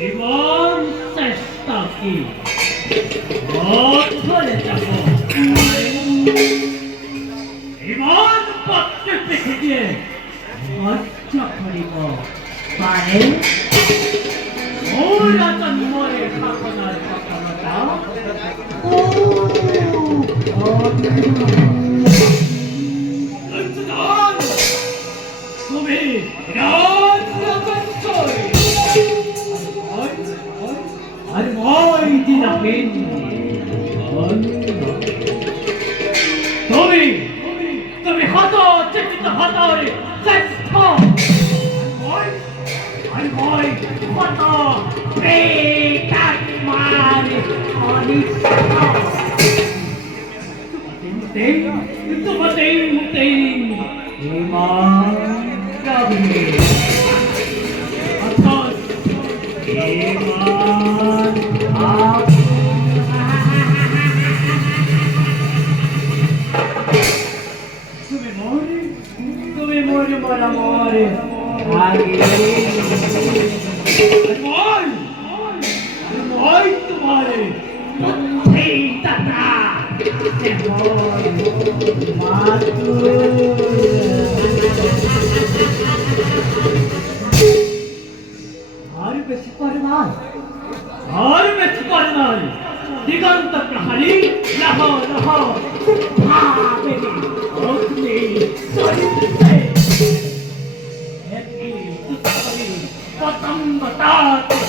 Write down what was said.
এবার চেষ্টা কি ধরে যাব এবার পত্রে পেখে দিয়ে বাচ্চা করিব পারে ওরা জন্মরে খাপনার কথাটা তুমি আর মই দিনাহীন তুমি তুমি হত চিন্তিত হতরে শ্রেষ্ঠ আর মই হত পেটাক মারে অনিষ্ট তোমাতেই ইমান যাবে অর্থাৎ ইমান তুমি মরে মরা মরে আগে তোমারে আর বেশি করে নাই দিগন্ত প্রহরী লহ লহ ভাবে অগ্নি সরিতে এটি তুতরি পতঙ্গ তাতে